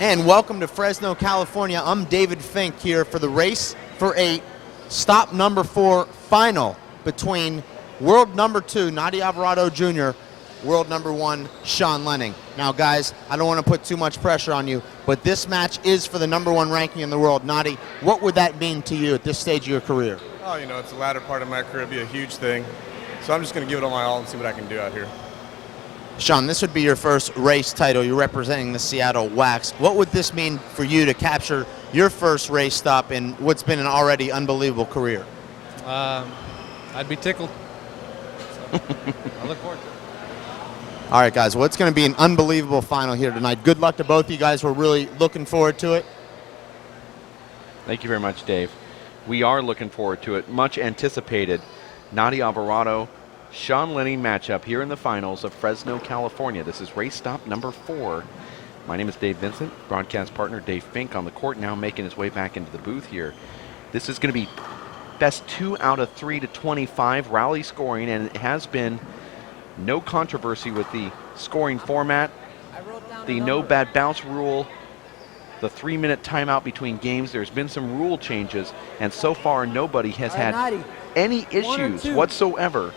And welcome to Fresno, California. I'm David Fink here for the race for 8, stop number 4 final between world number 2, Nadi Alvarado Jr., world number 1, Sean Lenning. Now, guys, I don't want to put too much pressure on you, but this match is for the number 1 ranking in the world. Nadi, what would that mean to you at this stage of your career? Oh, you know, it's the latter part of my career. It'd be a huge thing. So I'm just going to give it all my all and see what I can do out here. Sean, this would be your first race title. You're representing the Seattle Wax. What would this mean for you to capture your first race stop in what's been an already unbelievable career? I'd be tickled. So I look forward to it. All right, guys. Well, it's going to be an unbelievable final here tonight. Good luck to both of you guys. We're really looking forward to it. Thank you very much, Dave. We are looking forward to it. Much anticipated. Nadi Alvarado, Sean Lenning matchup here in the finals of Fresno, California. This is race stop number 4. My name is Dave Vincent, broadcast partner Dave Fink on the court, now making his way back into the booth here. This is going to be best 2 out of 3 to 25 rally scoring, and it has been no controversy with the scoring format, the no bad bounce rule, the 3-minute timeout between games. There's been some rule changes, and so far nobody has had any issues whatsoever.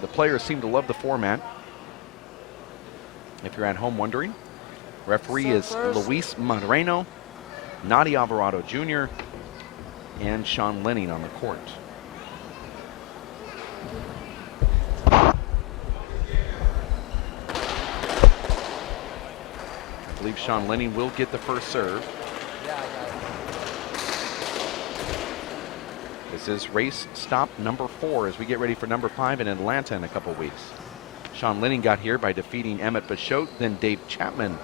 The players seem to love the format. If you're at home wondering, referee is Luis Moreno, Nadi Alvarado Jr., and Sean Lenning on the court. I believe Sean Lenning will get the first serve. This is race stop number 4 as we get ready for number 5 in Atlanta in a couple weeks. Sean Lenning got here by defeating Emmett Bichotte, then Dave Chapman.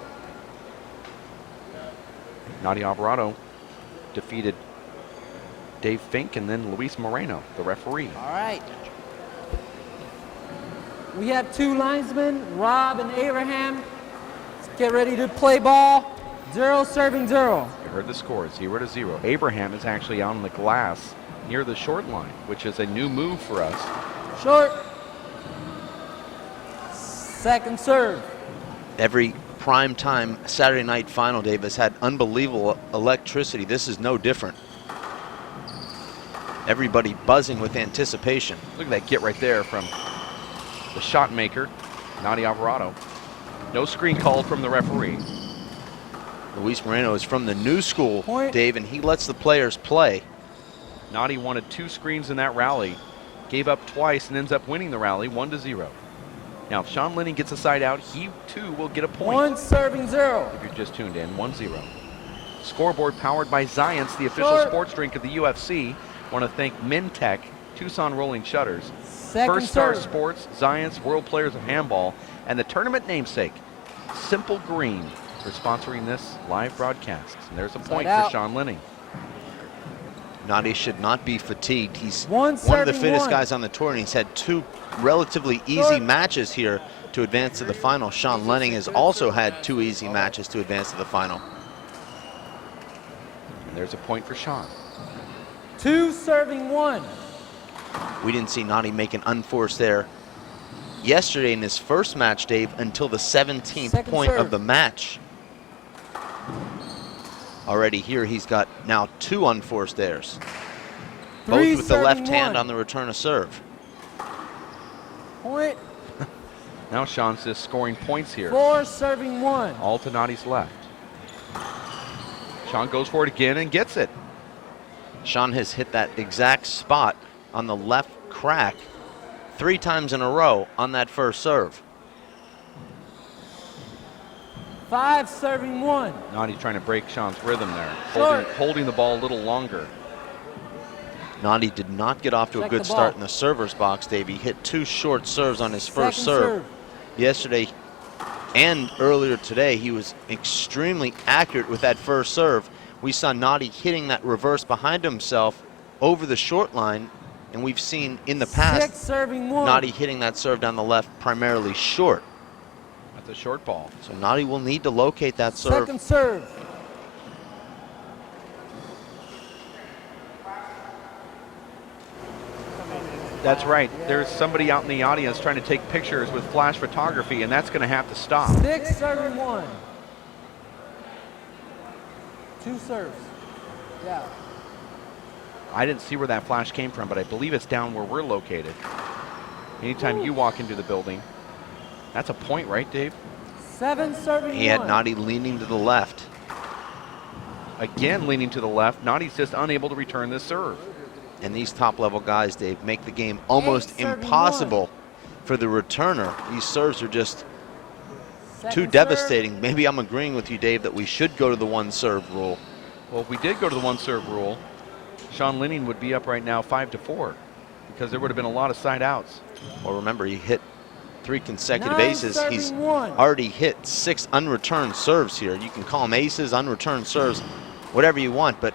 Nadi Alvarado defeated Dave Fink and then Luis Moreno, the referee. All right. We have 2 linesmen, Rob and Abraham. Let's get ready to play ball. 0 serving 0. You heard the score, 0-0. Abraham is actually out on the glass near the short line, which is a new move for us. Short. Second serve. Every prime time Saturday night final, Dave, has had unbelievable electricity. This is no different. Everybody buzzing with anticipation. Look at that get right there from the shot maker, Nadi Alvarado. No screen called from the referee. Luis Moreno is from the new school, Point. Dave, and he lets the players play. Nadi wanted 2 screens in that rally, gave up twice, and ends up winning the rally 1-0. Now, if Sean Lenning gets a side out, he too will get a point. 1 serving 0. If you're just tuned in, 1-0. Scoreboard powered by Zions, the official sports drink of the UFC. Want to thank Mintech, Tucson Rolling Shutters, Second First Star serve. Sports, Zions, World Players of Handball, and the tournament namesake, Simple Green, for sponsoring this live broadcast. And there's a point for Sean Lenning. Nadi should not be fatigued. He's One one of the serving fittest 1. guys on the tour, and he's had 2 relatively easy matches here to advance to the final. Sean Lenning has also had 2 easy matches to advance to the final. And there's a point for Sean. 2 serving 1. We didn't see Nadi make an unforced there yesterday in his first match, Dave, until the 17th Second point serve. of the match. Already here, he's got now 2 unforced errors. 3 Both with the serving left hand 1. on the return of serve. Point. Now Sean's just scoring points here. 4 serving 1. All to Nadi's left. Sean goes for it again and gets it. Sean has hit that exact spot on the left crack 3 times in a row on that first serve. 5 serving 1. Nadi trying to break Sean's rhythm there. Short. Holding the ball a little longer. Nadi did not get off to a Check good the start ball. in the server's box, Dave. He hit 2 short serves on his first Second serve. Yesterday and earlier today, he was extremely accurate with that first serve. We saw Nadi hitting that reverse behind himself over the short line, and we've seen in the past 6 serving 1. Nadi hitting that serve down the left primarily short. That's a short ball. So Nadi will need to locate that serve. Second serve. That's right. There's somebody out in the audience trying to take pictures with flash photography, and that's going to have to stop. 6 serving 1. 2 serves. Yeah. I didn't see where that flash came from, but I believe it's down where we're located. Anytime you walk into the building, that's a point, right, Dave? 7 serving 1. He had Nadi leaning to the left. Again, leaning to the left. Nadi's just unable to return this serve. And these top-level guys, Dave, make the game almost 8 serving impossible for the returner. These serves are just Second too serve. devastating. Maybe I'm agreeing with you, Dave, that we should go to the 1-serve rule. Well, if we did go to the 1-serve rule, Sean Lenning would be up right now 5-4 because there would have been a lot of side outs. Well, remember, he hit 3 consecutive 9 aces. serving He's 1. already hit 6 unreturned serves here. You can call them aces, unreturned serves, whatever you want, but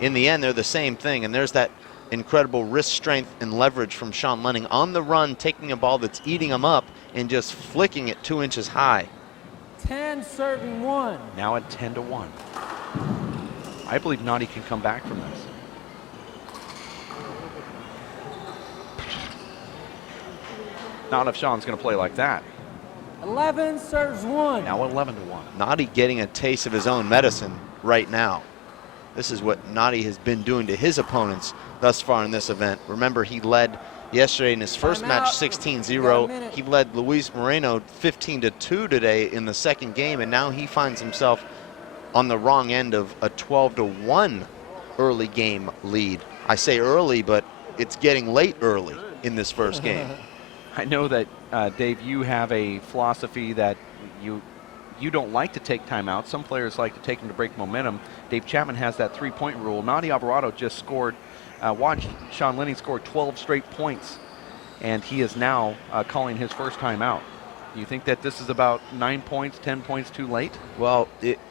in the end, they're the same thing. And there's that incredible wrist strength and leverage from Sean Lenning on the run, taking a ball that's eating him up and just flicking it 2 inches high. 10 serving 1. Now at 10-1. I believe Nadi can come back from this. Not if Sean's going to play like that. 11 serves 1. Now 11-1. Nadi getting a taste of his own medicine right now. This is what Nadi has been doing to his opponents thus far in this event. Remember, he led yesterday in his first match 16-0. He led Luis Moreno 15-2 today in the second game, and now he finds himself on the wrong end of a 12-1 early game lead. I say early, but it's getting late early in this first game. I know that, Dave, you have a philosophy that you don't like to take timeouts. Some players like to take them to break momentum. Dave Chapman has that 3-point rule. Nadi Alvarado just scored, watched Sean Lenning score 12 straight points, and he is now calling his first timeout. Do you think that this is about 9 points, 10 points too late? Well,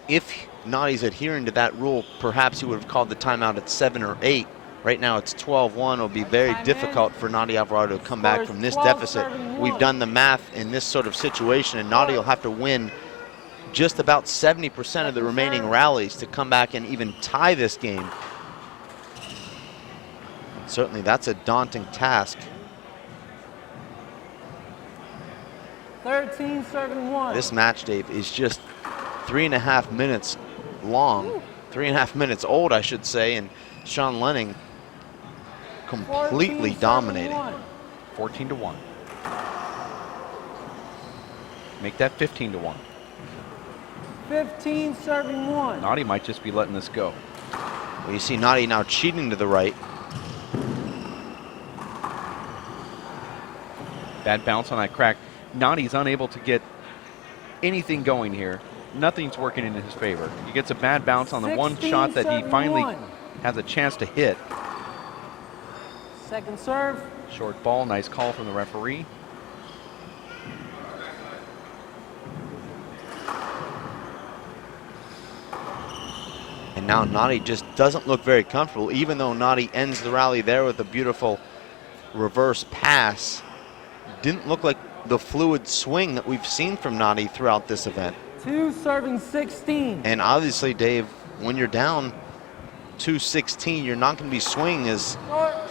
if Nadi's adhering to that rule, perhaps he would have called the timeout at 7 or 8. Right now it's 12-1. It'll be very difficult for Nadi Alvarado to come back from this deficit. We've done the math in this sort of situation, and Nadi will have to win just about 70% of the remaining rallies to come back and even tie this game. Certainly that's a daunting task. 13 serving 1. This match, Dave, is just 3.5 minutes long, 3.5 minutes old, I should say, and Sean Lenning completely dominating. 14-1. Make that 15-1. 15 serving 1. Nadi might just be letting this go. Well, you see Nadi now cheating to the right. Bad bounce on that crack. Nadi's unable to get anything going here. Nothing's working in his favor. He gets a bad bounce on the one shot that he finally has a chance to hit. Second serve. Short ball, nice call from the referee. And now Nadi just doesn't look very comfortable, even though Nadi ends the rally there with a beautiful reverse pass. Didn't look like the fluid swing that we've seen from Nadi throughout this event. 2 serving 16. And obviously, Dave, when you're down 2-16, you're not going to be swinging as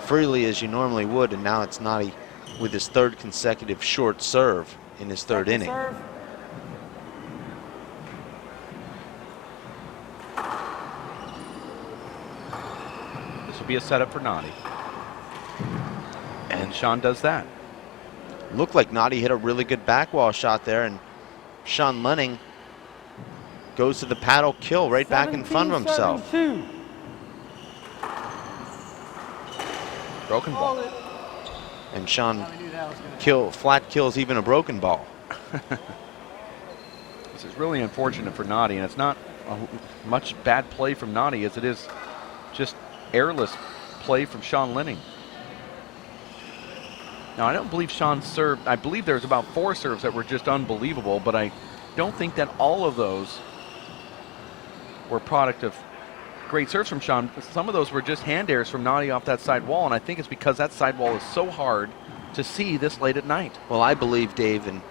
freely as you normally would. And now it's Nadi with his 3rd consecutive short serve in his 3rd inning. Serve. This will be a setup for Nadi. And Sean does that. Looked like Nadi hit a really good back wall shot there, and Sean Lenning goes to the paddle kill right back in front of himself. 2. Broken ball. And Sean flat kills even a broken ball. This is really unfortunate for Nadi, and it's not much bad play from Nadi as it is just airless play from Sean Lenning. Now, I don't believe Sean served. I believe there's about 4 serves that were just unbelievable, but I don't think that all of those were product of great serves from Sean. Some of those were just hand airs from Nadi off that side wall, and I think it's because that side wall is so hard to see this late at night. Well, I believe, Dave, and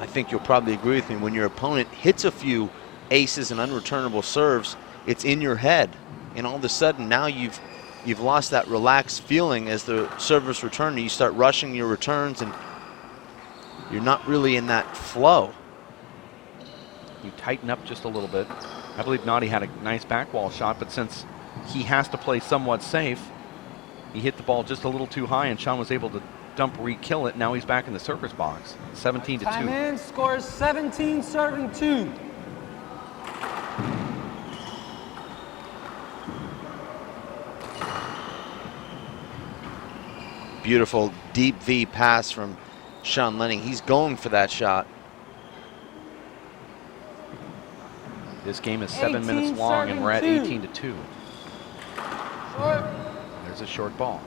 I think you'll probably agree with me, when your opponent hits a few aces and unreturnable serves, it's in your head. And all of a sudden, now you've lost that relaxed feeling as the servers return. You start rushing your returns, and you're not really in that flow. You tighten up just a little bit. I believe Nadi had a nice back wall shot, but since he has to play somewhat safe, he hit the ball just a little too high, and Sean was able to dump re-kill it. Now he's back in the service box, 17 to 2. Time in, score is 17, serving 2. Beautiful deep V pass from Sean Lenning. He's going for that shot. This game is 7 18, minutes long, and we're at serving 18 to 2. Short. There's a short ball.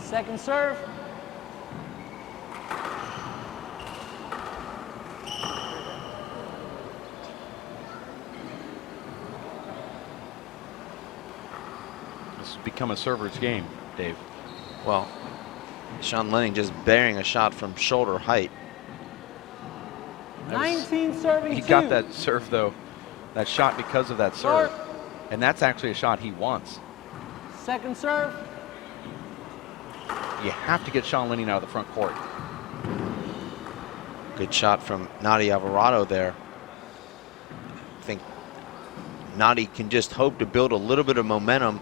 Second serve. This has become a server's game, Dave. Well, Sean Lenning just bearing a shot from shoulder height. 19, serving 2. He got that serve, though, that shot because of that serve. Short. And that's actually a shot he wants. Second serve. You have to get Sean Lenning out of the front court. Good shot from Nadi Alvarado there. I think Nadi can just hope to build a little bit of momentum,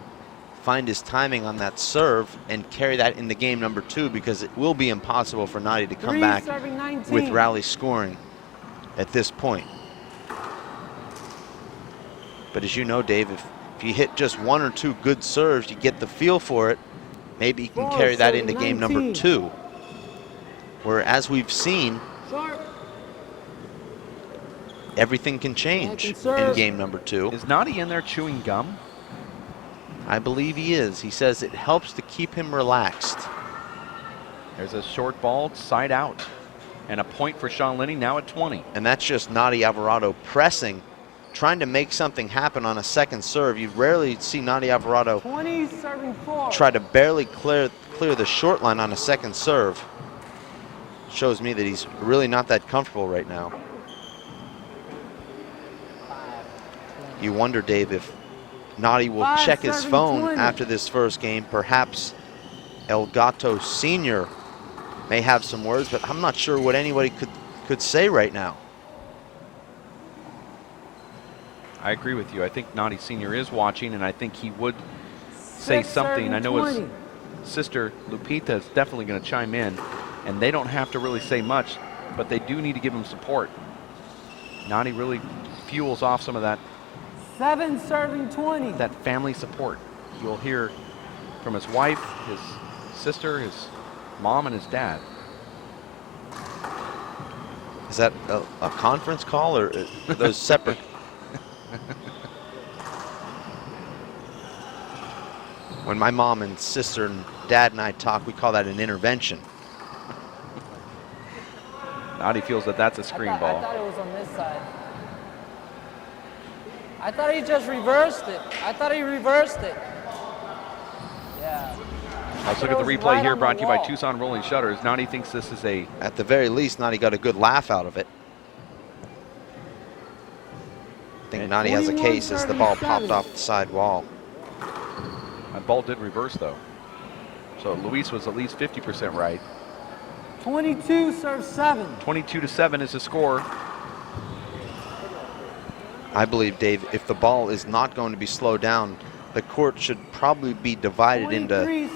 find his timing on that serve, and carry that into game number 2, because it will be impossible for Nadi to come back serving 19. with rally scoring at this point. But as you know, Dave, if you hit just 1 or 2 good serves, you get the feel for it, maybe you can carry that into game number 2. Where, as we've seen, Short. everything can change in serve. game number 2. Is Nadi in there chewing gum? I believe he is. He says it helps to keep him relaxed. There's a short ball, side out. And a point for Sean Lenning, now at 20. And that's just Nadi Alvarado pressing, trying to make something happen on a second serve. You rarely see Nadi Alvarado 20, serving 4. try to barely clear the short line on a second serve. Shows me that he's really not that comfortable right now. You wonder, Dave, if Nadi will check his phone after this first game. Perhaps El Gato Sr. may have some words, but I'm not sure what anybody could say right now. I agree with you. I think Nadi Sr. is watching, and I think he would say something. I know his sister Lupita is definitely going to chime in, and they don't have to really say much, but they do need to give him support. Nadi really fuels off some of that 7, serving 20. that family support. You'll hear from his wife, his sister, his mom, and his dad. Is that a conference call, or are those separate? When my mom and sister and dad and I talk, we call that an intervention. Nadi feels that that's a screen ball. I thought it was on this side. I thought he just reversed it. Yeah. Let's look at the replay here, brought to you by Tucson Rolling Shutters. Nadi thinks this is a... At the very least, Nadi got a good laugh out of it. I think Nadi has a case as the ball popped off the side wall. That ball did reverse, though. So Luis was at least 50% right. 22, serve 7. 22 to 7 is the score. I believe, Dave, if the ball is not going to be slowed down, the court should probably be divided into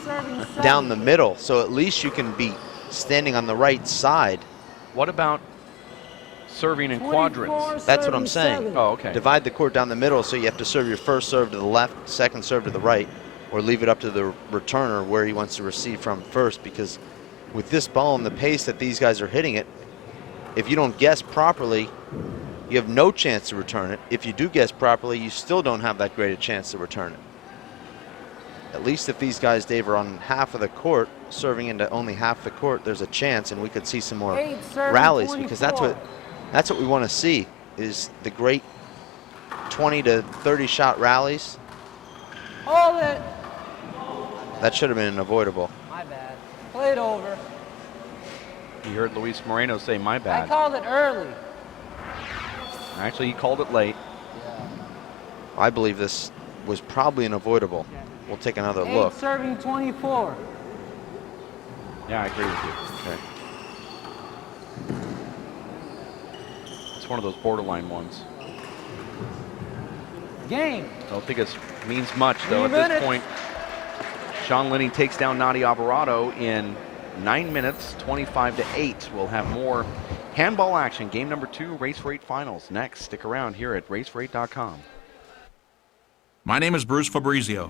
down the middle, so at least you can be standing on the right side. What about serving in quadrants? That's what I'm saying. Oh, okay. Divide the court down the middle, so you have to serve your first serve to the left, second serve to the right, or leave it up to the returner where he wants to receive from first, because with this ball and the pace that these guys are hitting it, if you don't guess properly, you have no chance to return it. If you do guess properly, you still don't have that great a chance to return it. At least if these guys, Dave, are on half of the court, serving into only half the court, there's a chance, and we could see some more rallies, because that's what we want to see, is the great 20 to 30 shot rallies. Hold it. That should have been an avoidable. My bad. Played over. You heard Luis Moreno say, my I bad. called it early. Actually, he called it late. I believe this was probably an avoidable. We'll take another 8, look. serving 24. Yeah, I agree with you. Okay. It's It's one of those borderline ones. Game. I don't think it means much, though, at 3 this minutes. point. Sean Lenning takes down Nadi Alvarado in 9 minutes, 25-8. We'll have more handball action. Game number 2, Race for 8 finals. Next, stick around here at racefor8.com. My name is Bruce Fabrizio.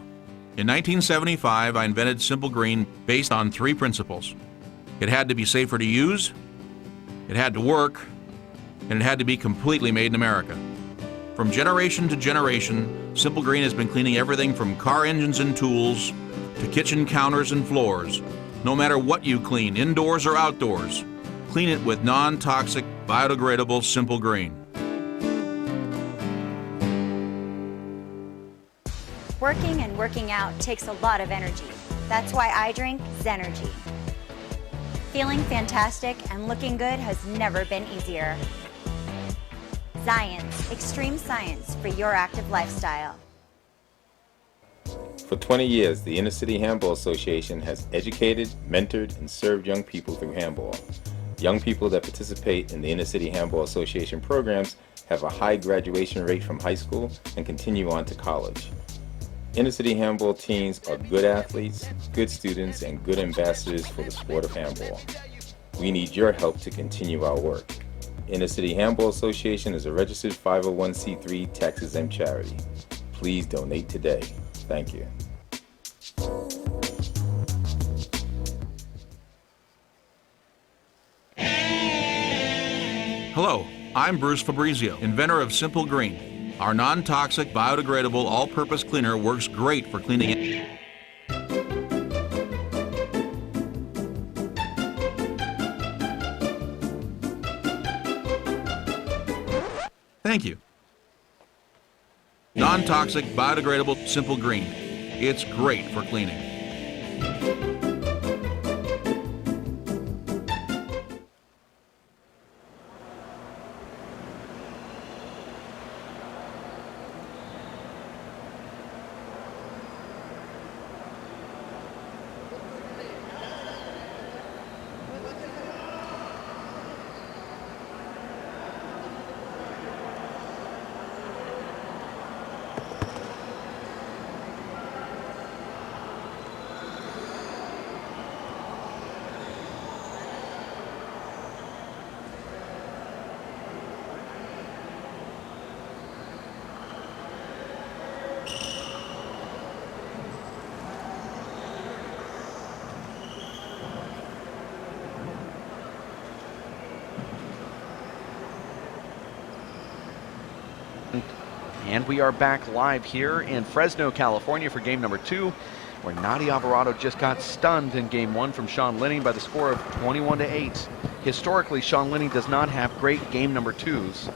In 1975, I invented Simple Green based on 3 principles. It had to be safer to use, it had to work, and it had to be completely made in America. From generation to generation, Simple Green has been cleaning everything from car engines and tools to kitchen counters and floors. No matter what you clean, indoors or outdoors, clean it with non-toxic, biodegradable Simple Green. Working and working out takes a lot of energy. That's why I drink Zenergy. Feeling fantastic and looking good has never been easier. Science, extreme science for your active lifestyle. For 20 years, the Inner City Handball Association has educated, mentored, and served young people through handball. Young people that participate in the Inner City Handball Association programs have a high graduation rate from high school and continue on to college. Inner City Handball teams are good athletes, good students, and good ambassadors for the sport of handball. We need your help to continue our work. Inner City Handball Association is a registered 501c3 tax-exempt charity. Please donate today. Thank you. Hello, I'm Bruce Fabrizio, inventor of Simple Green. Our non-toxic, biodegradable, all-purpose cleaner works great for cleaning it. Thank you. Non-toxic, biodegradable, Simple Green. It's great for cleaning. And we are back live here in Fresno, California for game number 2, where Nadi Alvarado just got stunned in game 1 from Sean Lenning by the score of 21-8. Historically, Sean Lenning does not have great game number 2s.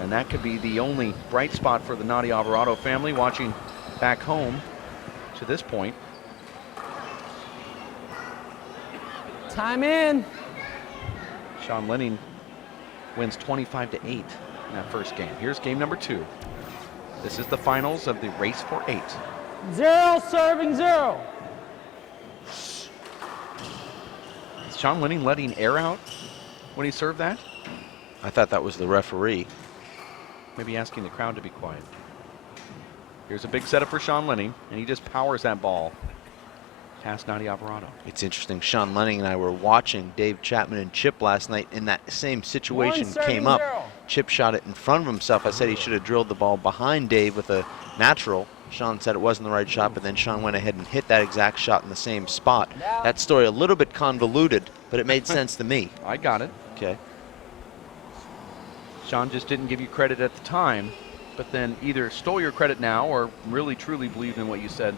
And that could be the only bright spot for the Nadi Alvarado family watching back home to this point. Time in. Sean Lenning wins 25-8 in that first game. Here's game number 2. This is the finals of the Race for 8. 0 serving 0. Is Sean Lenning letting air out when he served that? I thought that was the referee. Maybe asking the crowd to be quiet. Here's a big setup for Sean Lenning, and he just powers that ball past Nadi Alvarado. It's interesting. Sean Lenning and I were watching Dave Chapman and Chip last night, and that same situation came up. Chip shot it in front of himself. I said he should have drilled the ball behind Dave with a natural. Sean said it wasn't the right shot, but then Sean went ahead and hit that exact shot in the same spot. That story a little bit convoluted, but it made sense to me. I got it. Okay. Sean just didn't give you credit at the time, but then either stole your credit now or really truly believed in what you said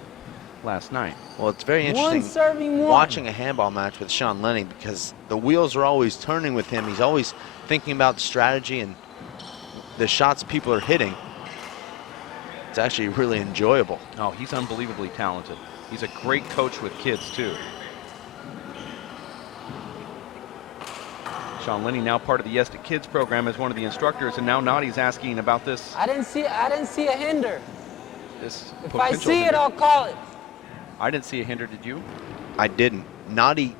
last night. Well, it's very interesting watching a handball match with Sean Lenning because the wheels are always turning with him. He's always thinking about the strategy and the shots people are hitting. It's actually really enjoyable. Oh, he's unbelievably talented. He's a great coach with kids, too. Sean Lenning now part of the Yes to Kids program as one of the instructors, and now Nadi's asking about this. I didn't see a hinder. This if I see it, I'll call it. I didn't see a hinder, did you? I didn't. Nadi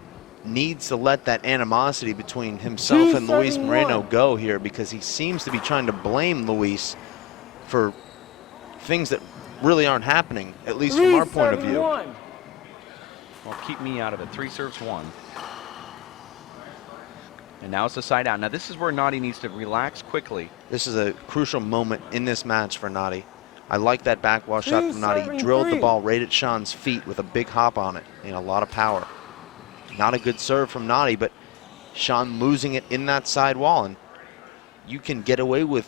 needs to let that animosity between himself and Luis Moreno 2-7-1. go here, because he seems to be trying to blame Luis for things that really aren't happening, at least from our point of view. 3-7-1. Well, keep me out of it. 3 serves 1. And now it's a side out. Now this is where Nadi needs to relax quickly. This is a crucial moment in this match for Nadi. I like that back wall shot from Nadi. He drilled the ball right at Sean's feet with a big hop on it. You know, a lot of power. Not a good serve from Nadi, but Sean losing it in that side wall. And you can get away with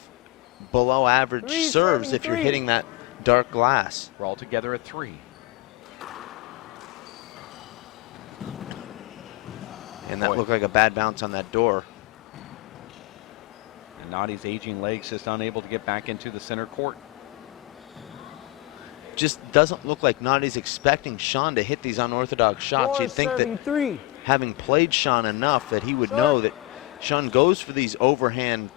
below average serves if you're hitting that dark glass. We're all together at 3. And that looked like a bad bounce on that door. And Nadi's aging legs just unable to get back into the center court. Just doesn't look like Nadi's expecting Sean to hit these unorthodox shots. You'd think that having played Sean enough that he would know that Sean goes for these overhand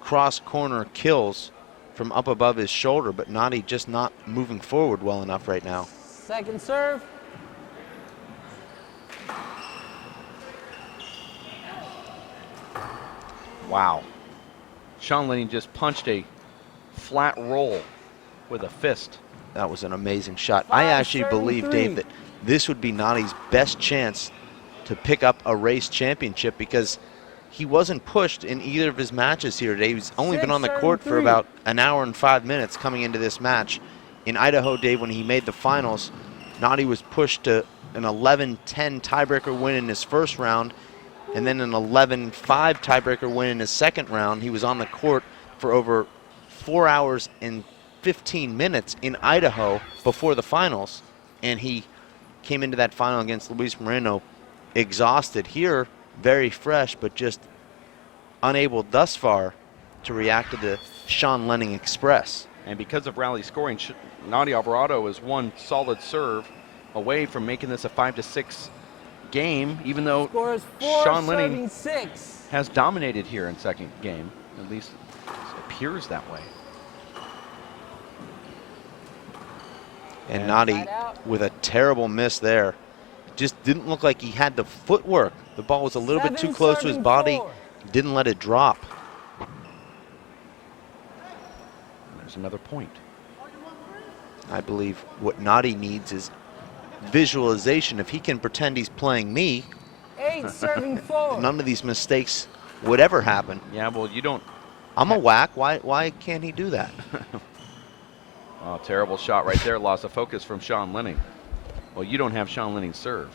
cross corner kills from up above his shoulder, but Nadi just not moving forward well enough right now. Second serve. Wow. Sean Lenning just punched a flat roll with a fist. That was an amazing shot. I actually believe, Dave, that this would be Nadi's best chance to pick up a race championship, because he wasn't pushed in either of his matches here today. He's only been on the court for about an hour and 5 minutes coming into this match. In Idaho, Dave, when he made the finals, Nadi was pushed to an 11-10 tiebreaker win in his first round, and then an 11-5 tiebreaker win in his second round. He was on the court for over 4 hours and 15 minutes in Idaho before the finals, and he came into that final against Luis Moreno exhausted. Here, very fresh, but just unable thus far to react to the Sean Lenning Express. And because of rally scoring, Nadi Alvarado is one solid serve away from making this a 5-6 game, even though Sean Lenning has dominated here in second game. At least it appears that way. And Nadi with a terrible miss there. Just didn't look like he had the footwork. The ball was a little bit too close to his body. Didn't let it drop. There's another point. I believe what Nadi needs is visualization. If he can pretend he's playing me, 8 serving 4. none of these mistakes would ever happen. Yeah, well, you don't. I'm a whack. Why can't he do that? Oh, terrible shot right there. Loss of focus from Sean Lenning. Well, you don't have Sean Lenning's serve.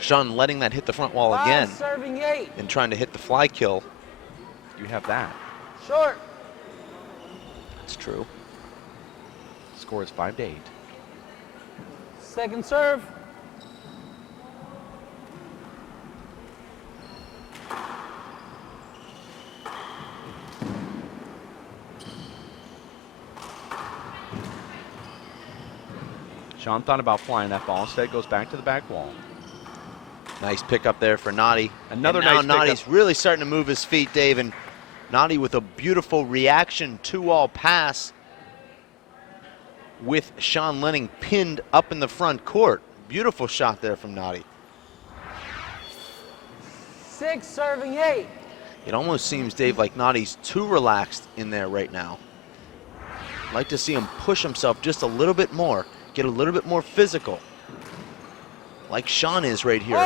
Sean letting that hit the front wall again Serving 8. and trying to hit the fly kill. You have that. Short. It's true. Score is 5-8. Second serve. Sean thought about flying that ball. Instead, it goes back to the back wall. Nice pickup there for Nadi. Another and now nice Nadi's pickup. really starting to move his feet, Dave, and Nadi with a beautiful reaction two-all pass with Sean Lenning pinned up in the front court. Beautiful shot there from Nadi. 6 serving 8. It almost seems, Dave, like Nadi's too relaxed in there right now. I'd like to see him push himself just a little bit more, get a little bit more physical, like Sean is right here.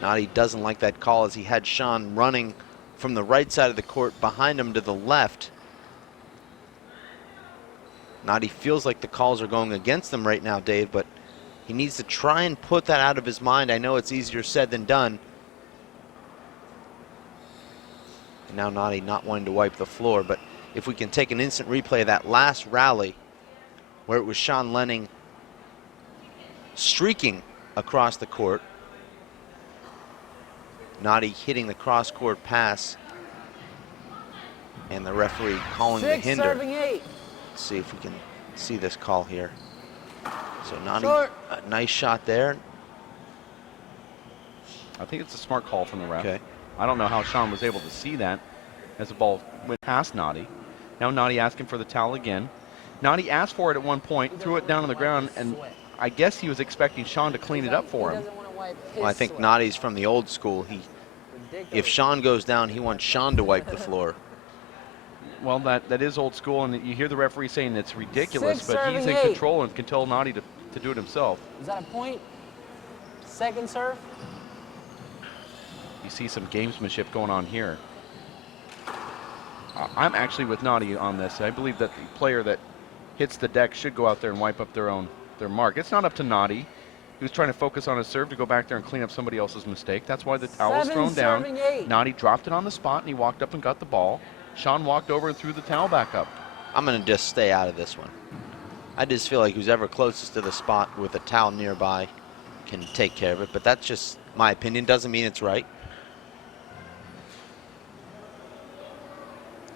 Nadi doesn't like that call, as he had Sean running from the right side of the court behind him to the left. Nadi feels like the calls are going against him right now, Dave, but he needs to try and put that out of his mind. I know it's easier said than done. And now Nadi not wanting to wipe the floor, but if we can take an instant replay of that last rally where it was Sean Lenning streaking across the court, Nadi hitting the cross-court pass, and the referee calling the hinder. Serving 8. Let's see if we can see this call here. So Nadi, a nice shot there. I think it's a smart call from the ref. Okay. I don't know how Sean was able to see that as the ball went past Nadi. Now Nadi asking for the towel again. Nadi asked for it at one point, threw it down on the ground, and I guess he was expecting Sean to clean it up for him. Well, I think Nadi's from the old school. If Sean goes down, he wants Sean to wipe the floor. Well, that is old school, and you hear the referee saying it's ridiculous, 6 but he's in serving 8. control and can tell Nadi to do it himself. Is that a point? Second serve. You see some gamesmanship going on here. I'm actually with Nadi on this. I believe that the player that hits the deck should go out there and wipe up their mark. It's not up to Nadi. He was trying to focus on his serve to go back there and clean up somebody else's mistake. That's why the towel was thrown down. Nadi dropped it on the spot, and he walked up and got the ball. Sean walked over and threw the towel back up. I'm going to just stay out of this one. I just feel like whoever closest to the spot with a towel nearby can take care of it, but that's just my opinion. Doesn't mean it's right.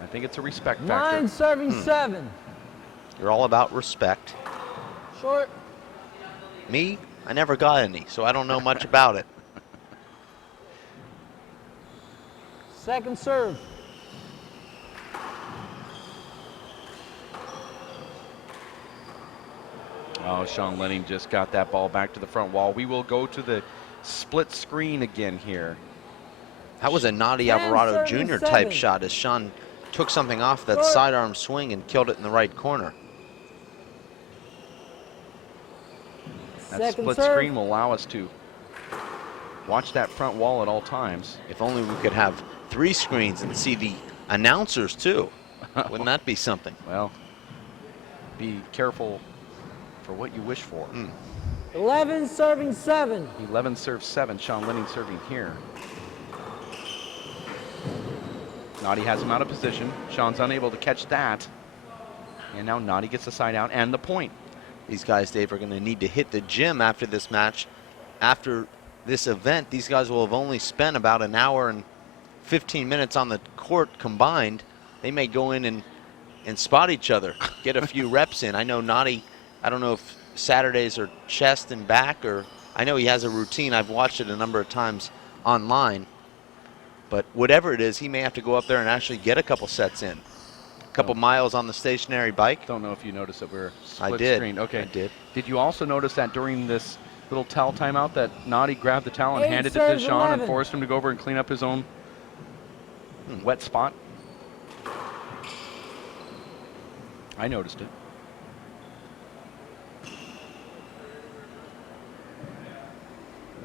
I think it's a respect factor. 9 serving 7. You're all about respect. Short. Me, I never got any, so I don't know much about it. Second serve. Oh, Sean Lenning just got that ball back to the front wall. We will go to the split screen again here. That was a Nadi Alvarado Jr. type shot as Sean took something off that sidearm swing and killed it in the right corner. That split screen will allow us to watch that front wall at all times. If only we could have 3 screens and see the announcers too. Wouldn't that be something? Well, be careful for what you wish for. 11 serving 7. 11 serves 7. Sean Lenning serving here. Nadi has him out of position. Sean's unable to catch that. And now Nadi gets the side out and the point. These guys, Dave, are going to need to hit the gym after this match. After this event, these guys will have only spent about an hour and 15 minutes on the court combined. They may go in and spot each other, get a few reps in. I know Nadi, I don't know if Saturdays are chest and back, or I know he has a routine. I've watched it a number of times online. But whatever it is, he may have to go up there and actually get a couple sets in. A couple miles on the stationary bike. Don't know if you noticed that we're split I did. screen. Okay. I did. Did you also notice that during this little towel timeout that Nadi grabbed the towel and 8 handed it to serves Sean 11. and forced him to go over and clean up his own wet spot? I noticed it.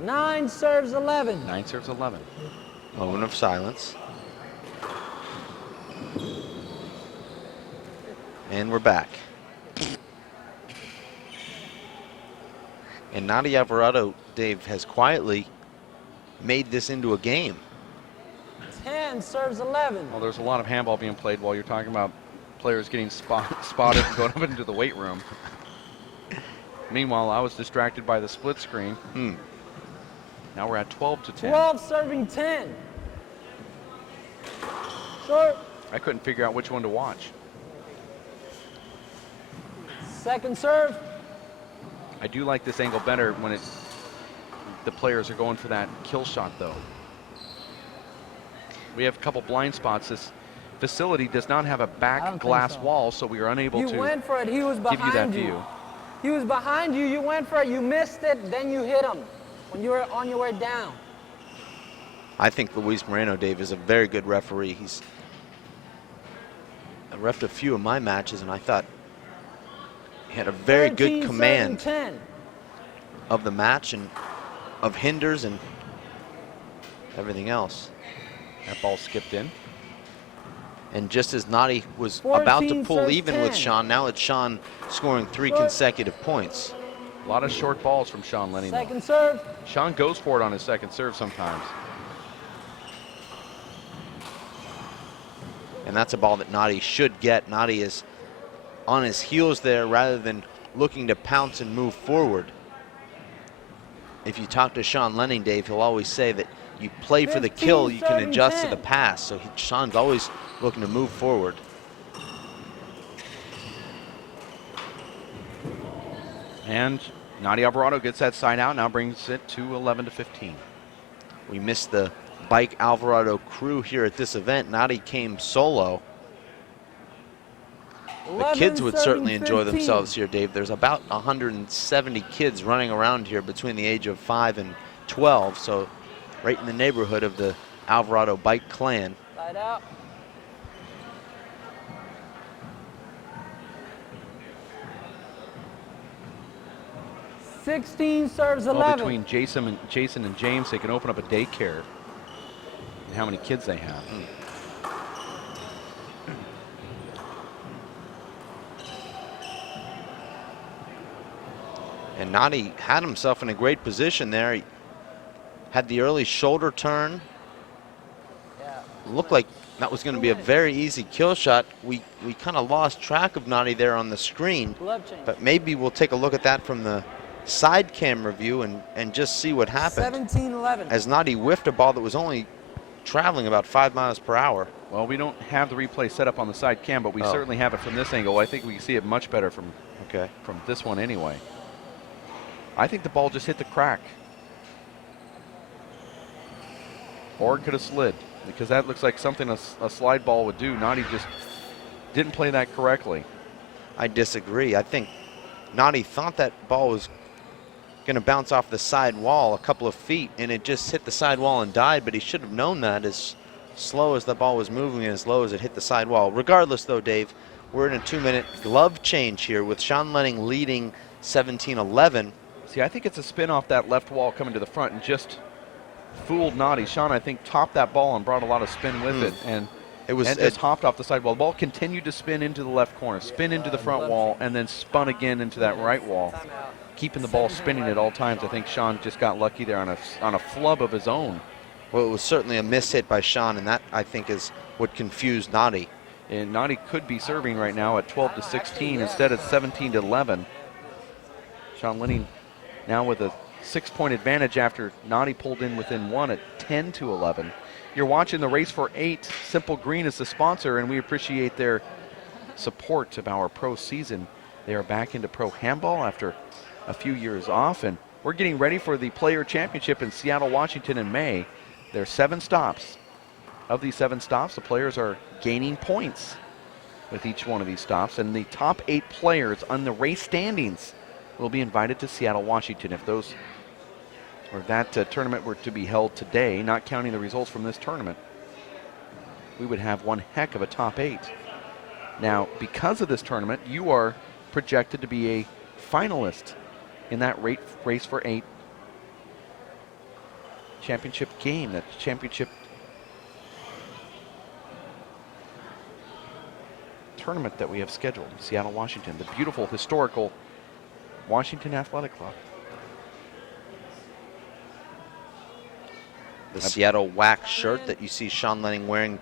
Nine serves 11. 9 serves 11. Moment of silence. And we're back. And Nadi Alvarado, Dave, has quietly made this into a game. 10 serves 11. Well, there's a lot of handball being played while you're talking about players getting spotted and going up into the weight room. Meanwhile, I was distracted by the split screen. Now we're at 12-10. 12 serving 10. Short. I couldn't figure out which one to watch. Second serve. I do like this angle better when the players are going for that kill shot, though. We have a couple blind spots. This facility does not have a back glass wall, so we are unable to You went for it. He was behind give you that view. He was behind you. You went for it. You missed it. Then you hit him when you were on your way down. I think Luis Moreno, Dave, is a very good referee. He's reffed a few of my matches, and I thought he had a very good command of the match and of hinders and everything else. That ball skipped in. And just as Nadi was about to pull even with Sean, now it's Sean scoring 3 consecutive points. A lot of short balls from Sean Lenning. Second serve. Sean goes for it on his second serve sometimes. And that's a ball that Nadi should get. Nadi is on his heels there rather than looking to pounce and move forward. If you talk to Sean Lenning, Dave, he'll always say that you play for the kill, you can adjust to the pass. So Sean's always looking to move forward. And Nadi Alvarado gets that side out, now brings it to 11-15. We missed the Bike Alvarado crew here at this event. Nadi came solo. The kids would certainly 11, enjoy 15. themselves here, Dave. There's about 170 kids running around here between the age of 5 and 12, so right in the neighborhood of the Alvarado bike clan. Side out. $16 serves Well, 11. between Jason and James, they can open up a daycare. And how many kids they have. And Nadi had himself in a great position there. He had the early shoulder turn. Looked like that was going to be a very easy kill shot. We kind of lost track of Nadi there on the screen. But maybe we'll take a look at that from the side camera view and just see what happened. 17-11. As Nadi whiffed a ball that was only traveling about 5 miles per hour. Well, we don't have the replay set up on the side cam, but we certainly have it from this angle. I think we can see it much better from this one anyway. I think the ball just hit the crack. Or it could have slid, because that looks like something a slide ball would do. Nadi just didn't play that correctly. I disagree. I think Nadi thought that ball was going to bounce off the side wall a couple of feet, and it just hit the side wall and died, but he should have known that as slow as the ball was moving and as low as it hit the side wall. Regardless, though, Dave, we're in a 2-minute glove change here with Sean Lenning leading 17-11. See, I think it's a spin off that left wall coming to the front and just fooled Nadi. Sean, I think, topped that ball and brought a lot of spin with it, and just hopped off the side wall. The ball continued to spin into the left corner, spin into the front wall, and then spun again into that right wall, keeping the ball spinning at all times. I think Sean just got lucky there on a flub of his own. Well, it was certainly a miss hit by Sean, and that, I think, is what confused Nadi. And Nadi could be serving right now at 12-16 instead of 17-11. Sean Lenning now with a 6-point advantage after Nadi pulled in within one at 10-11. You're watching the Race for 8. Simple Green is the sponsor, and we appreciate their support of our pro season. They are back into pro handball after a few years off, and we're getting ready for the Player Championship in Seattle, Washington in May. There are 7 stops. Of these 7 stops, the players are gaining points with each one of these stops, and the top 8 players on the race standings will be invited to Seattle, Washington. If those or that tournament were to be held today, not counting the results from this tournament, we would have one heck of a top 8. Now, because of this tournament, you are projected to be a finalist in that Race for 8 championship game, that championship tournament that we have scheduled in Seattle, Washington, the beautiful historical Washington Athletic Club. The Seattle wax shirt that you see Sean Lenning wearing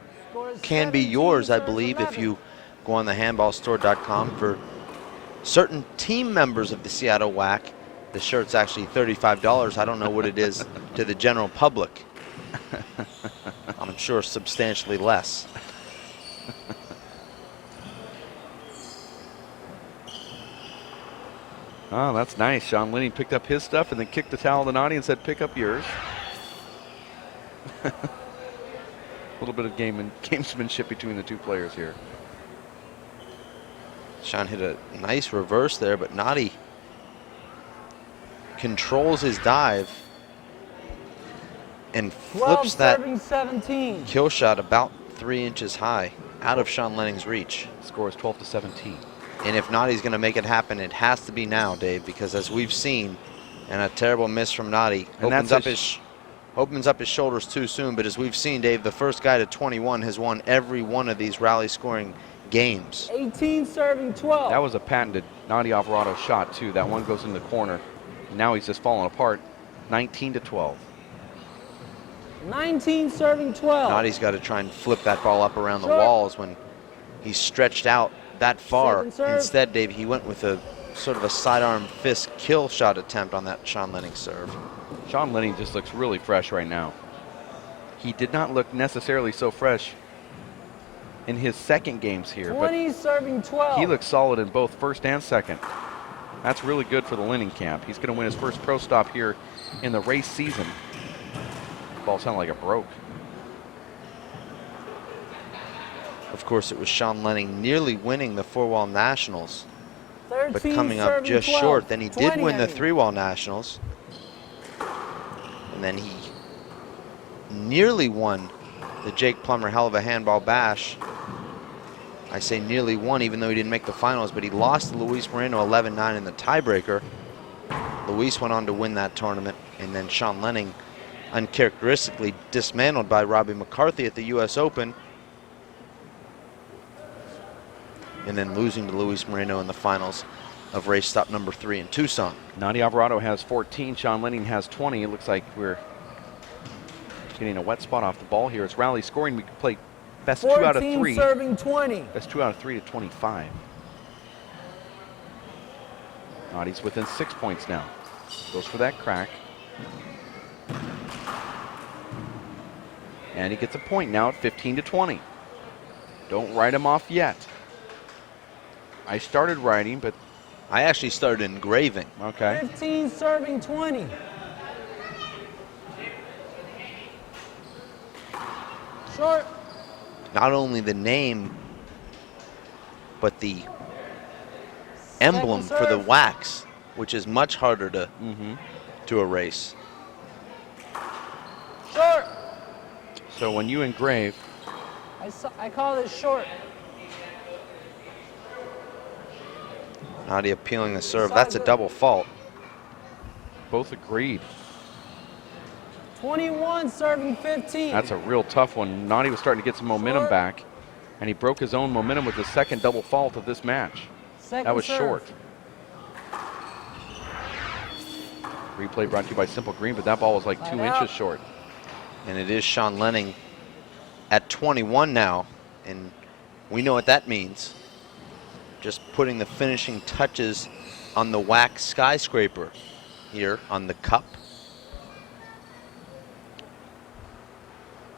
can be yours, I believe, if you go on the handballstore.com. For certain team members of the Seattle WAC, the shirt's actually $35. I don't know what it is to the general public. I'm sure substantially less. Oh, that's nice. Sean Lenning picked up his stuff and then kicked the towel to Nadi and said, pick up yours. A little bit of gamesmanship between the two players here. Sean hit a nice reverse there, but Nadi controls his dive and flips that 17. kill shot about 3 inches high out of Sean Lenning's reach. Score is 12-17. And if Nadi's going to make it happen, it has to be now, Dave, because as we've seen, and a terrible miss from Nadi, opens up his shoulders too soon. But as we've seen, Dave, the first guy to 21 has won every one of these rally scoring games. 18 serving 12. That was a patented Nadi Alvarado shot too. That one goes in the corner. Now he's just falling apart. 19-12. 19 serving 12. Nadi's got to try and flip that ball up around the walls when he's stretched out that far. Instead, Dave, he went with a sort of a sidearm fist kill shot attempt on that Sean Lenning serve. Sean Lenning just looks really fresh right now. He did not look necessarily so fresh in his second games here, 20 serving 12. He looks solid in both first and second. That's really good for the Lenning camp. He's going to win his first pro stop here in the race season. Ball sounded like it broke. Of course, it was Sean Lenning nearly winning the 4-wall nationals, but 13, coming up serving just 12. short. Then he did 20, win I the mean. 3-wall nationals. And then he nearly won the Jake Plummer Hell of a Handball Bash. I say nearly won, even though he didn't make the finals, but he lost to Luis Moreno 11-9 in the tiebreaker. Luis went on to win that tournament, and then Sean Lenning uncharacteristically dismantled by Robbie McCarthy at the US Open, and then losing to Luis Moreno in the finals of race stop number 3 in Tucson. Nadi Alvarado has 14. Sean Lenning has 20. It looks like we're getting a wet spot off the ball here. It's rally scoring. We can play best 2 out of 3. serving 20. Best 2 out of 3 to 25. Nadi's within 6 points now. Goes for that crack. And he gets a point now at 15 to 20. Don't write him off yet. I started writing, but I actually started engraving. okay. 15 serving 20. Short. Not only the name, but the emblem Second for the serve. wax, which is much harder to erase. Short. So when you engrave, I call it short. Nadi appealing the serve. That's a double fault. both agreed. 21 serving 15. That's a real tough one. Nadi was starting to get some momentum back, and he broke his own momentum with the second double fault of this match. Second That was serve. short. Replay brought to you by Simple Green, but that ball was like 2 inches short. And it is Sean Lenning at 21 now, and we know what that means. Just putting the finishing touches on the wax skyscraper here on the cup.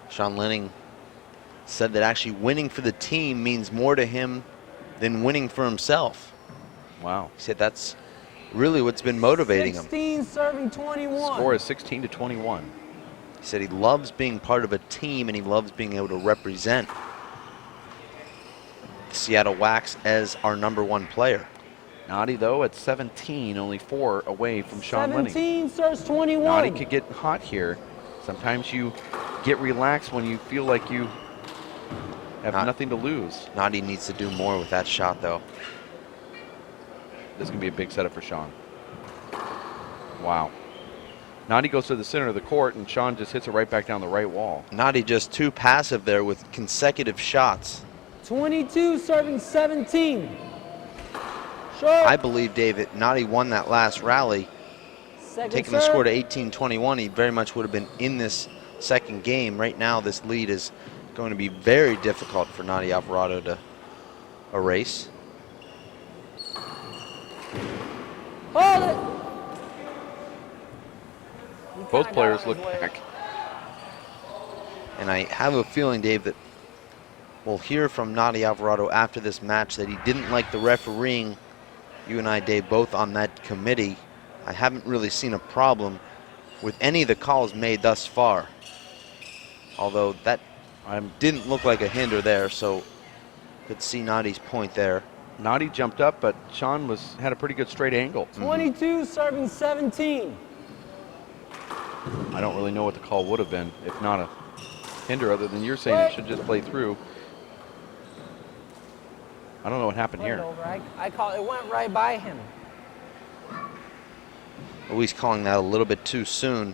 Sean Lenning said that actually winning for the team means more to him than winning for himself. Wow. He said that's really what's been motivating him. 16 serving 21. Score is 16 to 21. He said he loves being part of a team and he loves being able to represent the Seattle Wax as our #1 player. Nadi, though, at 17, only 4 away from Sean Lenning. 17 serves 21. Nadi could get hot here. Sometimes you get relaxed when you feel like you have nothing to lose. Nadi needs to do more with that shot, though. This is going to be a big setup for Sean. Wow. Nadi goes to the center of the court, and Sean just hits it right back down the right wall. Nadi just too passive there with consecutive shots. 22 serving 17. Short. I believe, David, Nadi won that last rally. Second Taking the serve. score to 18-21, he very much would have been in this second game. Right now, this lead is going to be very difficult for Nadi Alvarado to erase. Hold it. Both players look back. And I have a feeling, Dave, that we'll hear from Nadi Alvarado after this match that he didn't like the refereeing. You and I, Dave, both on that committee. I haven't really seen a problem with any of the calls made thus far. Although that didn't look like a hinder there, so could see Nadi's point there. Nadi jumped up, but Sean had a pretty good straight angle. 22 serving 17. I don't really know what the call would have been, if not a hinder, other than you're saying it should just play through. I don't know what happened here. I call it went right by him. Luis calling that a little bit too soon.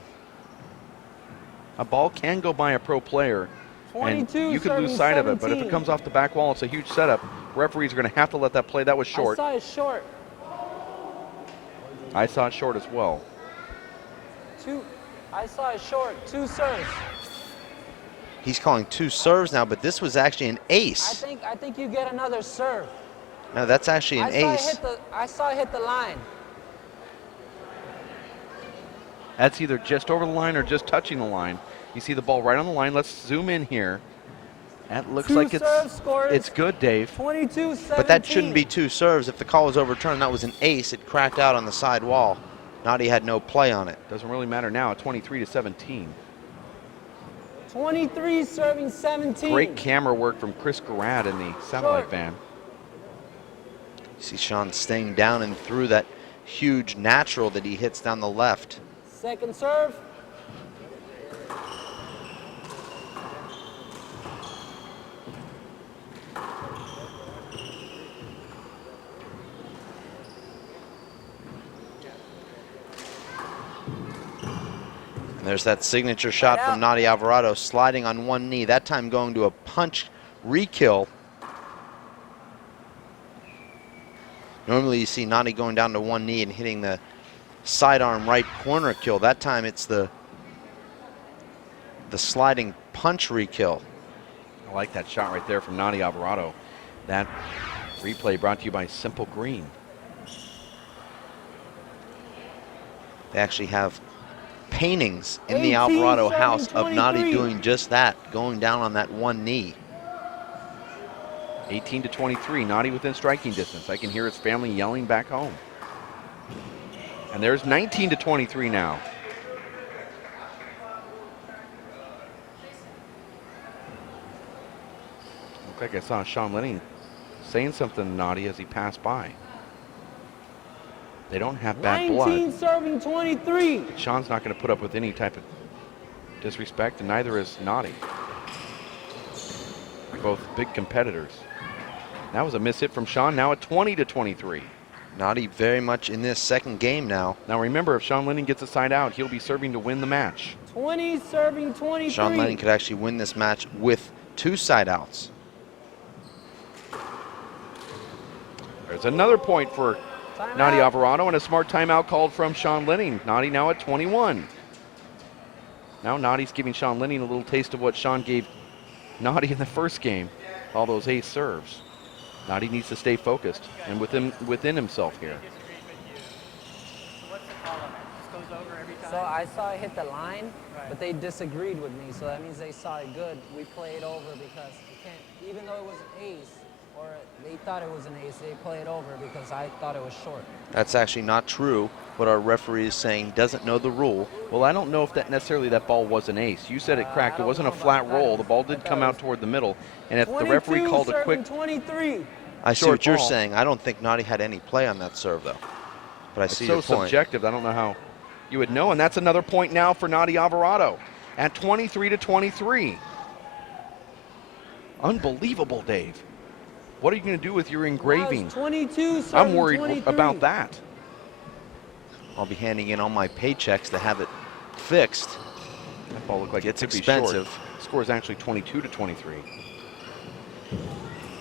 A ball can go by a pro player, and 22 you could lose sight of it, but if it 17. comes off the back wall, it's a huge setup. Referees are going to have to let that play. That was short. I saw it short. I saw it short as well. I saw it short. 2 serves. He's calling 2 serves now, but this was actually an ace. I think you get another serve. No, that's actually an ace. I saw it hit the line. That's either just over the line or just touching the line. You see the ball right on the line. Let's zoom in here. That looks like it's good, Dave. 22-17. But that shouldn't be 2 serves. If the call was overturned, that was an ace. It cracked out on the side wall. Nadi had no play on it. Doesn't really matter now. 23 to 17. 23 serving 17. Great camera work from Chris Garrett in the satellite Short. van. You see Sean staying down and through that huge natural that he hits down the left. Second serve. And there's that signature shot from Nadi Alvarado, sliding on one knee, that time going to a punch re-kill. Normally you see Nadi going down to one knee and hitting the sidearm right corner kill. That time it's the sliding punch re-kill. I like that shot right there from Nadi Alvarado. That replay brought to you by Simple Green. They actually have paintings in the 18, Alvarado house of 23. Nadi doing just that, going down on that one knee. 18 to 23, Nadi within striking distance. I can hear his family yelling back home. And there's 19 to 23 now. Looked like I saw Sean Lenning saying something to Nadi as he passed by. They don't have bad 19 blood. serving 23. Sean's not going to put up with any type of disrespect, and neither is Nadi. Both big competitors. That was a miss hit from Sean, now at 20 to 23. Nadi very much in this second game now. Now remember, if Sean Lenning gets a side out, he'll be serving to win the match. 20 serving 23. Sean Lenning could actually win this match with 2 side outs. There's another point for Timeout. Nadi Alvarado, and a smart timeout called from Sean Lenning. Nadi now at 21. Now Nadi's giving Sean Lenning a little taste of what Sean gave Nadi in the first game, all those ace serves. Nadi needs to stay focused and within himself here. So I saw it hit the line, but they disagreed with me, so that means they saw it good. We played over because you can't, even though it was an ace, or they thought it was an ace, they played over because I thought it was short. That's actually not true. What our referee is saying, doesn't know the rule. Well, I don't know if that necessarily that ball was an ace. You said it cracked. It wasn't a flat roll. The ball did come out toward the middle. And if the referee called a quick 23. I see short what you're ball, saying. I don't think Nadi had any play on that serve, though. But I it's see so your point. subjective. I don't know how you would know. And that's another point now for Nadi Alvarado at 23 to 23. Unbelievable, Dave. What are you going to do with your engraving? 22 serving I'm worried 23. about that. I'll be handing in all my paychecks to have it fixed. That ball looked like It's it could expensive. be short. Score is actually 22 to 23.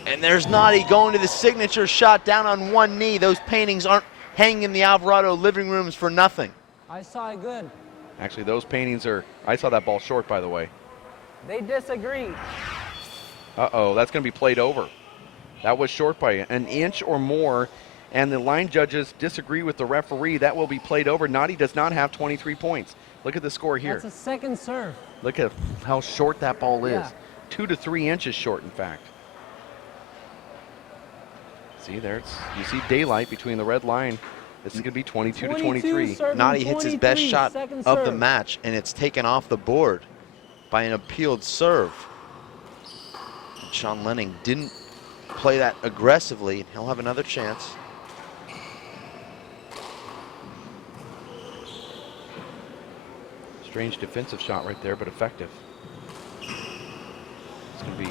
And there's Nadi going to the signature shot down on one knee. Those paintings aren't hanging in the Alvarado living rooms for nothing. I saw it good. Actually, those paintings are, I saw that ball short, by the way. They disagreed. Uh-oh, that's going to be played over. That was short by an inch or more, and the line judges disagree with the referee. That will be played over. Nadi does not have 23 points. Look at the score here. That's a second serve. Look at how short that ball is. Yeah. 2 to 3 inches short, in fact. See, there's, you see daylight between the red line. This is going to be 22 to 23. Nadi hits his best shot second of the serve. match, and it's taken off the board by an appealed serve. Sean Lenning didn't play that aggressively, and he'll have another chance. Strange defensive shot right there, but effective. It's going to be...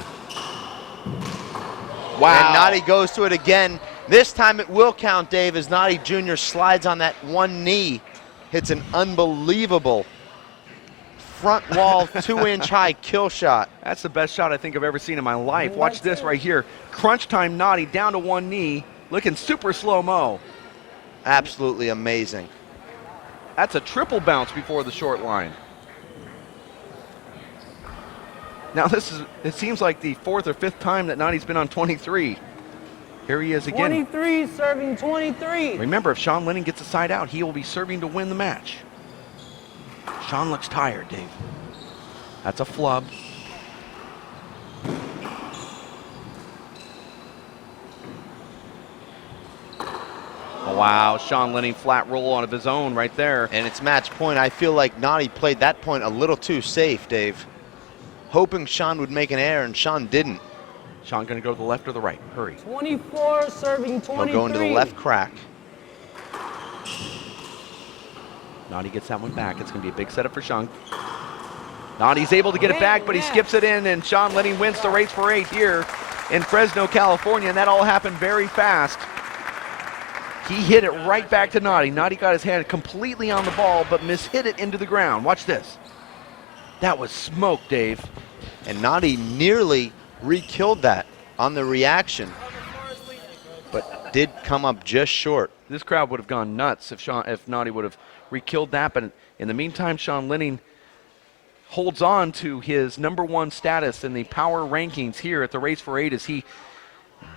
Wow. And Nadi goes to it again. This time it will count, Dave, as Nadi Jr. slides on that one knee. Hits an unbelievable front wall 2-inch high kill shot. That's the best shot I think I've ever seen in my life. Watch this right here. Crunch time Nadi down to one knee, looking super slow-mo. Absolutely amazing. That's a triple bounce before the short line. Now it seems like the 4th or 5th time that Nadi's been on 23. Here he is again. 23 serving 23. Remember, if Sean Lenning gets a side out, he will be serving to win the match. Sean looks tired, Dave. That's a flub. Oh, wow, Sean Lenning flat roll on of his own right there. And it's match point. I feel like Nadi played that point a little too safe, Dave. hoping Sean would make an error, and Sean didn't. Sean going to go to the left or the right? Hurry. 24 serving 23. He'll go into the left crack. Noddy gets that one back. It's going to be a big setup for Sean. Noddy's able to get it back, but he skips it in, and Sean Lenning wins the race for 8 here in Fresno, California, and that all happened very fast. He hit it right back to Noddy. Noddy got his hand completely on the ball, but mishit it into the ground. Watch this. That was smoke, Dave. And Noddy nearly re-killed that on the reaction, but did come up just short. This crowd would have gone nuts if Noddy would have re-killed that, but in the meantime, Sean Lenning holds on to his #1 status in the power rankings here at the Race for 8 as he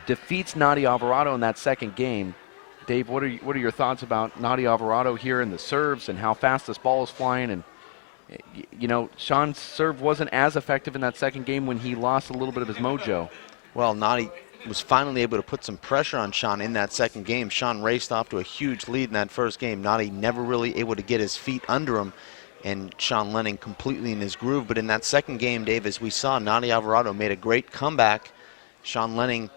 defeats Noddy Alvarado in that second game. Dave, what are your thoughts about Noddy Alvarado here in the serves and how fast this ball is flying? And you know, Sean's serve wasn't as effective in that second game when he lost a little bit of his mojo. Well, Noddy was finally able to put some pressure on Sean in that second game. Sean raced off to a huge lead in that first game. Noddy never really able to get his feet under him, and Sean Lenning completely in his groove. But in that second game, Dave, as we saw, Noddy Alvarado made a great comeback. Sean Lenning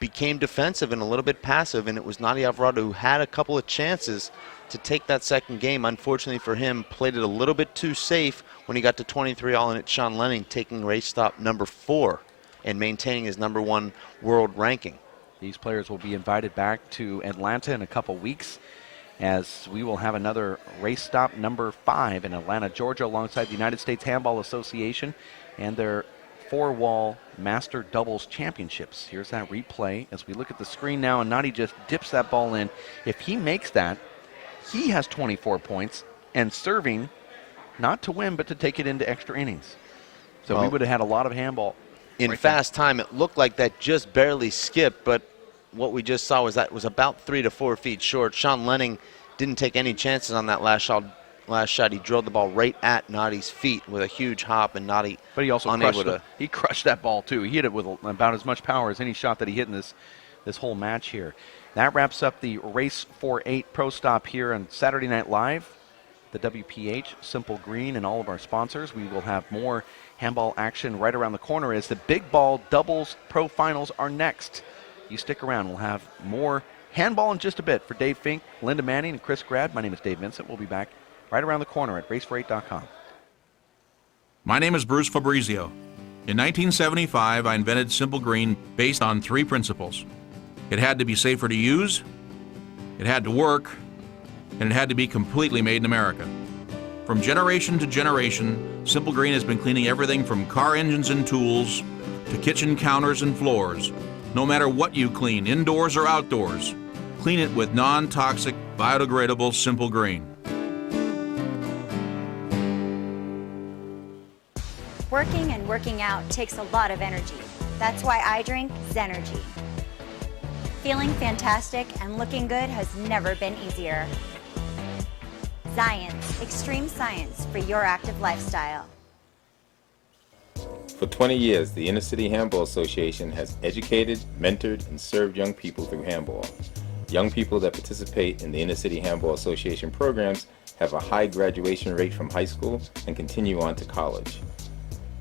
became defensive and a little bit passive, and it was Noddy Alvarado who had a couple of chances to take that second game. Unfortunately for him, played it a little bit too safe when he got to 23 all, and it's Sean Lenning taking race stop #4 and maintaining his #1 world ranking. These players will be invited back to Atlanta in a couple weeks, as we will have another race stop #5 in Atlanta, Georgia, alongside the United States Handball Association and their 4-wall Master Doubles Championships. Here's that replay as we look at the screen now, and Noddy just dips that ball in. If he makes that, he has 24 points and serving not to win, but to take it into extra innings. So we would have had a lot of handball. In fast time, it looked like that just barely skipped, but what we just saw was that was about 3 to 4 feet short. Sean Lenning didn't take any chances on that last shot. He drilled the ball right at Noddy's feet with a huge hop, and Noddy but he also unable he crushed that ball too. He hit it with about as much power as any shot that he hit in this whole match here. That wraps up the Race for 8 Pro Stop here on Saturday Night Live, the WPH, Simple Green, and all of our sponsors. We will have more handball action right around the corner as the big ball doubles pro finals are next. You stick around. We'll have more handball in just a bit. For Dave Fink, Linda Manning, and Chris Grad, my name is Dave Vincent. We'll be back right around the corner at racefor8.com. My name is Bruce Fabrizio. In 1975, I invented Simple Green based on 3 principles. It had to be safer to use, it had to work, and it had to be completely made in America. From generation to generation, Simple Green has been cleaning everything from car engines and tools to kitchen counters and floors. No matter what you clean, indoors or outdoors, clean it with non-toxic, biodegradable Simple Green. Working and working out takes a lot of energy. That's why I drink Zenergy. Feeling fantastic and looking good has never been easier. Science, extreme science for your active lifestyle. For 20 years, the Inner City Handball Association has educated, mentored, and served young people through handball. Young people that participate in the Inner City Handball Association programs have a high graduation rate from high school and continue on to college.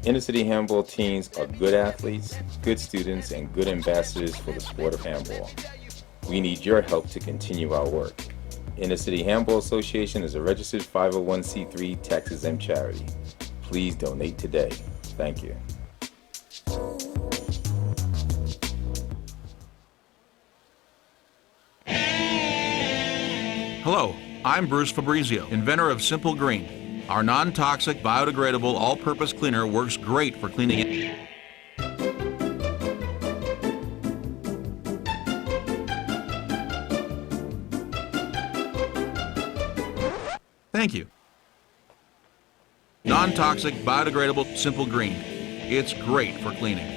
Inner City Handball teams are good athletes, good students, and good ambassadors for the sport of handball. We need your help to continue our work. Inner City Handball Association is a registered 501c3 tax-exempt charity. Please donate today. Thank you. Hello, I'm Bruce Fabrizio, inventor of Simple Green. Our non-toxic, biodegradable, all-purpose cleaner works great for cleaning it. Thank you. Non-toxic, biodegradable, Simple Green. It's great for cleaning.